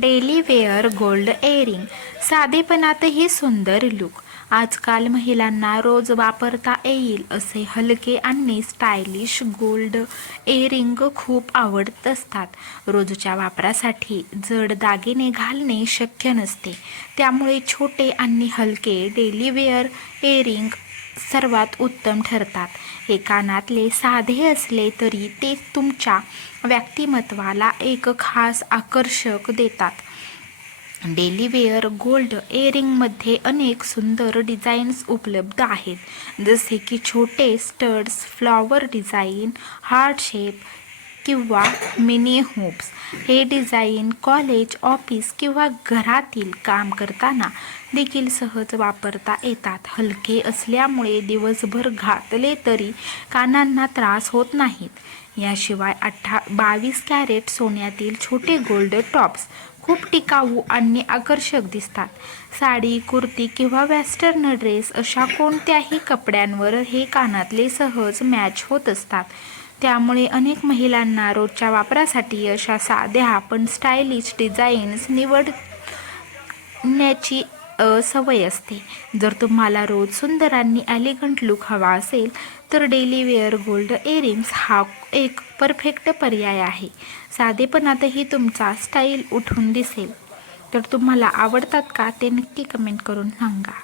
Daily wear gold earring, साधेपणातही सुंदर look. आजकाल महिलांना रोज वापरता येईल असे हलके आणि स्टायलिश गोल्ड एअरिंग खूप आवडत असतात. रोजच्या वापरासाठी जड दागिने घालणे शक्य नसते, त्यामुळे छोटे आणि हलके डेली वेअर एअरिंग सर्वात उत्तम ठरतात. हे कानातले साधे असले तरी ते तुमच्या व्यक्तिमत्वाला एक खास आकर्षक देतात. डेली वेअर गोल्ड एअरिंगमध्ये अनेक सुंदर डिझाईन्स उपलब्ध आहेत, जसे की छोटे studs, flower design, heart shape किंवा मिनी हुप्स. हे डिझाईन कॉलेज, ऑफिस किंवा घरातील काम करताना देखील सहज वापरता येतात. हलके असल्यामुळे दिवसभर घातले तरी कानांना त्रास होत नाहीत. याशिवाय 22 कॅरेट सोन्यातील छोटे गोल्ड टॉप्स खूप टिकाऊ आणि आकर्षक दिसतात. साडी, कुर्ती किंवा वेस्टर्न ड्रेस अशा कोणत्याही कपड्यांवर हे कानातले सहज मॅच होत असतात. त्यामुळे अनेक महिलांना रोजच्या वापरासाठी अशा साध्या पण स्टायलिश डिझाईन्स निवडण्याची सवय असते. जर तुम्हाला रोज सुंदर आणि एलिगंट लुक हवा असेल तर डेली वेअर गोल्ड एअरिंग्स हा एक परफेक्ट पर्याय आहे. साधेपणातही तुमचा स्टाईल उठून दिसेल. तर तुम्हाला आवडतात का ते नक्की कमेंट करून सांगा.